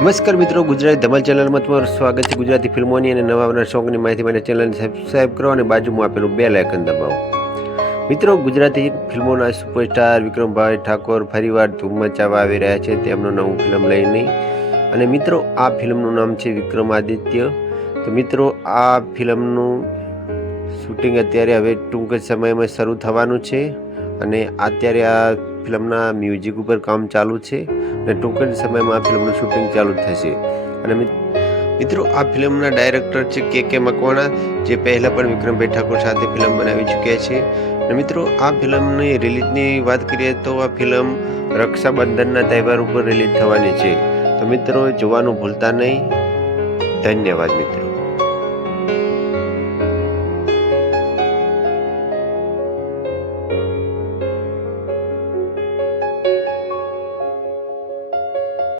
નમસ્કાર મિત્રો, ગુજરાતી ધમાલ ચેનલમાં તમારું સ્વાગત છે। ગુજરાતી ફિલ્મોની અને નવા આવનાર સોંગની માહિતી માટે ચેનલને સબસ્ક્રાઈબ કરો અને બાજુમાં આપેલું બેલ આઇકન દબાવો। મિત્રો, ગુજરાતી ફિલ્મોના સુપરસ્ટાર વિક્રમભાઈ ઠાકોર ફરીવાર ધૂમ મચાવવા આવી રહ્યા છે તેમનું નવું ફિલ્મ લઈને। અને મિત્રો, આ ફિલ્મનું નામ છે વિક્રમાદિત્ય। તો મિત્રો, આ ફિલ્મનું શૂટિંગ અત્યારે હવે ટૂંક જ સમયમાં શરૂ થવાનું છે અને અત્યારે આ ફિલ્મના મ્યુઝિક ઉપર કામ ચાલુ છે અને ટૂંક જ સમયમાં આ ફિલ્મનું શૂટિંગ ચાલુ થશે। અને મિત્રો, આ ફિલ્મના ડાયરેક્ટર છે કે મકવાણા, જે પહેલાં પણ વિક્રમભાઈ ઠાકોર સાથે ફિલ્મ બનાવી ચૂક્યા છે। અને મિત્રો, આ ફિલ્મની રિલીઝની વાત કરીએ તો આ ફિલ્મ રક્ષાબંધનના તહેવાર ઉપર રિલીઝ થવાની છે। તો મિત્રો, જોવાનું ભૂલતા નહીં। ધન્યવાદ મિત્રો।